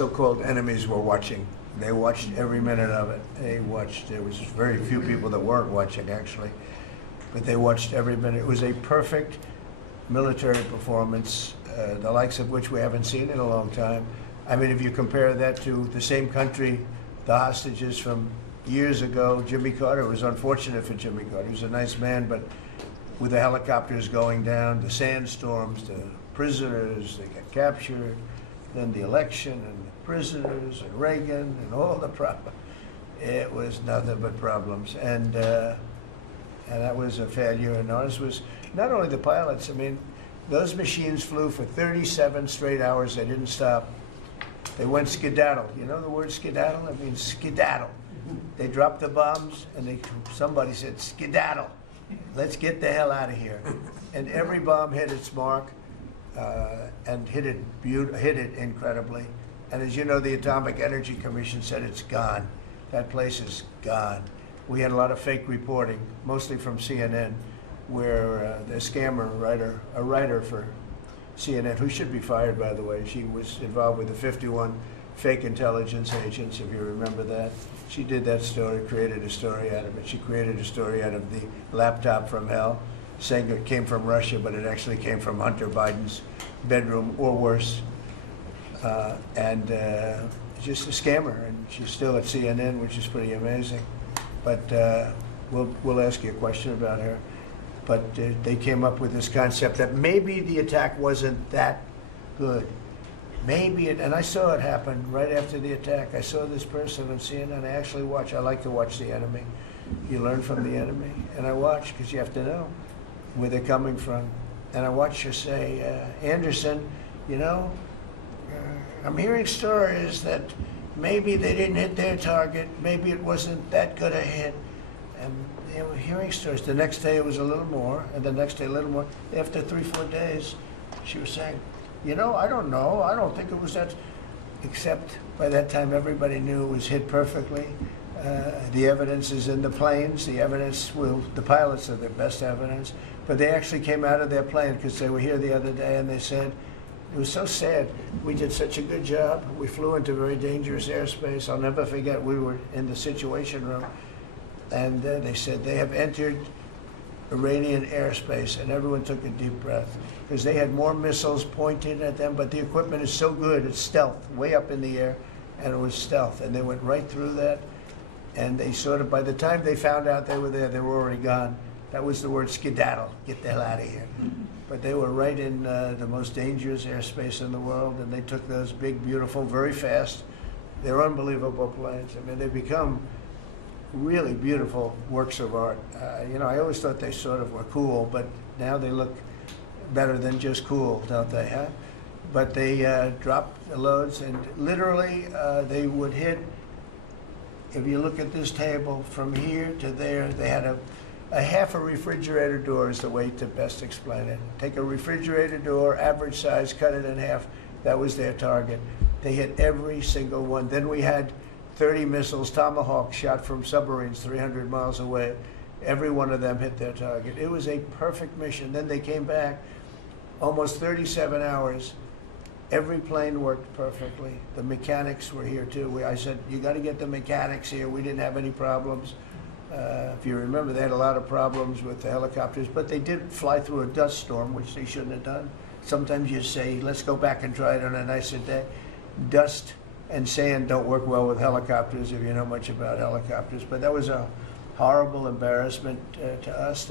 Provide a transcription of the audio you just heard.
so-called enemies were watching. They watched every minute of it. They watched. There was very few people that weren't watching, actually, but they watched every minute. It was a perfect military performance, the likes of which we haven't seen in a long time. I mean, if you compare that to the same country, the hostages from years ago, Jimmy Carter, it was unfortunate for Jimmy Carter. He was a nice man, but with the helicopters going down, the sandstorms, the prisoners, they got captured, then the election and the prisoners and Reagan and all the problems. It was nothing but problems. And that was a failure. And ours was not only the pilots. I mean, those machines flew for 37 straight hours. They didn't stop. They went skedaddle. You know the word skedaddle? It means skedaddle. They dropped the bombs, and somebody said, skedaddle. Let's get the hell out of here. And every bomb hit its mark and hit it incredibly. And as you know, the Atomic Energy Commission said it's gone. That place is gone. We had a lot of fake reporting, mostly from CNN, where the scammer writer, a writer for CNN, who should be fired, by the way, she was involved with the 51 fake intelligence agents, if you remember that. She did that story, created a story out of it. She created a story out of the laptop from hell, saying it came from Russia, but it actually came from Hunter Biden's bedroom, or worse. Just a scammer, and she's still at CNN, which is pretty amazing. But we'll ask you a question about her. But they came up with this concept that maybe the attack wasn't that good. Maybe it, and I saw it happen right after the attack. I saw this person on CNN. I like to watch the enemy. You learn from the enemy. And I watch, because you have to know where they're coming from. And I watched her say, Anderson, you know, I'm hearing stories that maybe they didn't hit their target. Maybe it wasn't that good a hit. And they were hearing stories. The next day it was a little more, and the next day a little more. After 3-4 days, she was saying, you know, I don't know. I don't think it was that. Except by that time, everybody knew it was hit perfectly. The evidence is in the planes. The evidence the pilots are their best evidence. But they actually came out of their plane, because they were here the other day, and they said, it was so sad. We did such a good job. We flew into very dangerous airspace. I'll never forget, we were in the Situation Room, and they said they have entered Iranian airspace, and everyone took a deep breath, because they had more missiles pointed at them, but the equipment is so good, it's stealth, way up in the air, and it was stealth, and they went right through that, and they sort of, by the time they found out they were there, they were already gone. That was the word skedaddle, get the hell out of here. But they were right in the most dangerous airspace in the world, and they took those big, beautiful, very fast, they're unbelievable planes. I mean, they become really beautiful works of art. You know, I always thought they sort of were cool, but now they look better than just cool, don't they, huh? But they dropped the loads, and literally they would hit, if you look at this table, from here to there, they had a half a refrigerator door is the way to best explain it. Take a refrigerator door, average size, cut it in half. That was their target. They hit every single one. Then we had 30 missiles, Tomahawk, shot from submarines 300 miles away. Every one of them hit their target. It was a perfect mission. Then they came back, almost 37 hours. Every plane worked perfectly. The mechanics were here too. I said, you got to get the mechanics here. We didn't have any problems. If you remember, they had a lot of problems with the helicopters, but they did fly through a dust storm, which they shouldn't have done. Sometimes you say, let's go back and try it on a nicer day. Dust and sand don't work well with helicopters, if you know much about helicopters, but that was a horrible embarrassment to us.